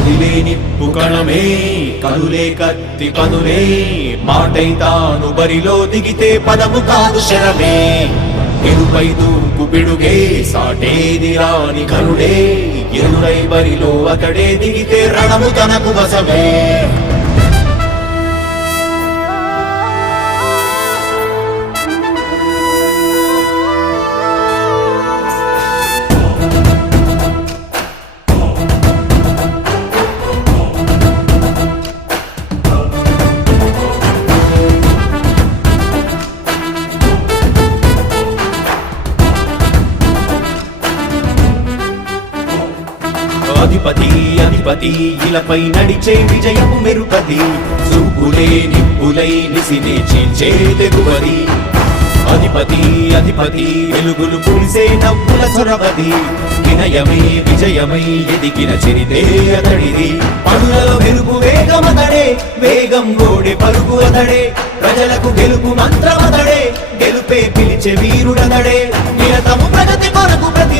కదిలే నిప్పు కణమే కదులే కత్తి పదులే మాటై తాను బరిలో దిగితే పదము కాదు శరమే. ఎరుపై దూకు పిడుగే సాటేది రాని కరుడే ఎరురై బరిలో అతడే దిగితే రణము తనకు వసమే అధిపతి అధిపతి ఇలపై నడిచే విజయము మెరుపది చూపులే నిప్పులై నిసినే చీల్చే తెగువది. అధిపతి అధిపతి వెలుగులు పూసే నవ్వుల చొరవది. వినయమే విజయమై ఎదిగిన చరితే అతడిది. పనులలో మెరుపు వేగమతడే వేగం గోడే పరుగు అతడే. ప్రజలకు గెలుపు మంత్రమతడే గెలుపే పిలిచే వీరుడతడే. నిరతము ప్రగతి కొరకు ప్రతి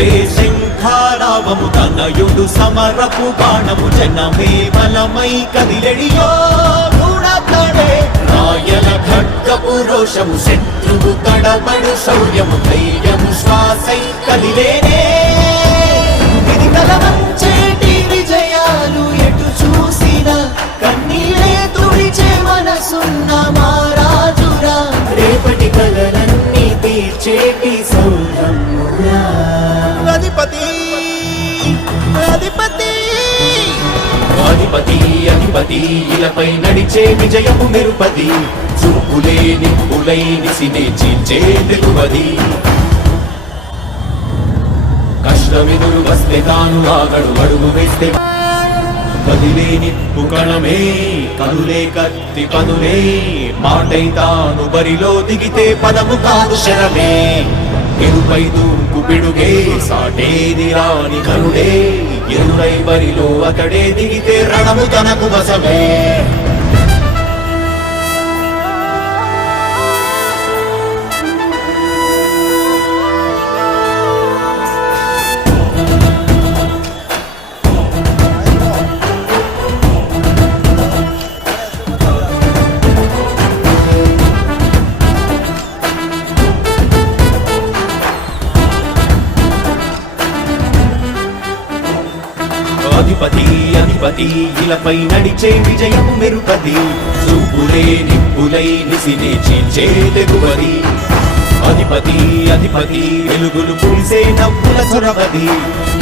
తండ్రే శంఖారావము తనయుడు సమరపు బాణము జనమే బలమై కదిలెడియో చూడతడే రాయల ఖడ్గపు రోషము శత్రువు కడబడు శౌర్యము ధైర్యము శ్వాసై కదిలేనే. ఇది కలవంచేటి విజయాలు ఎటు చూసిన కన్నీరే తుడిచే మనసున్న మారాజురా రేపటి కలలన్నీ తీర్చేటి సౌరమురా అధిపతి అధిపతి ఇలపై నడిచే విజయము మెరుపది చూపులే నిప్పులై నిసినే చీల్చే తెలువది కష్టమెదురు వస్తే తాను ఆగడు అడుగు వేస్తే కదిలే నిప్పు కణమే కనులే కత్తి పదులే మాటై తాను బరిలో దిగితే పదము కాదు శరమే. ఎరుపై దూకు పిడుగే సాటేది రాని కరుడే. ఎరుడై బరిలో అతడే దిగితే రణము తనకు వసమే అధిపతి అధిపతి ఇలపై నడిచే విజయము మెరుపది. చూపులే నిప్పులై నిసిని చీల్చే అధిపతి అధిపతి వెలుగులు పులిసే నవ్వుల చొరవది.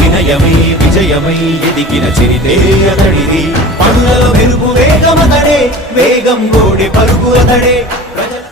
వినయమై విజయమై ఎదిగిన చిరితే అతడిది. పనులలో మెరుపు వేగమతడే వేగం గోడి పరుగు అతడే.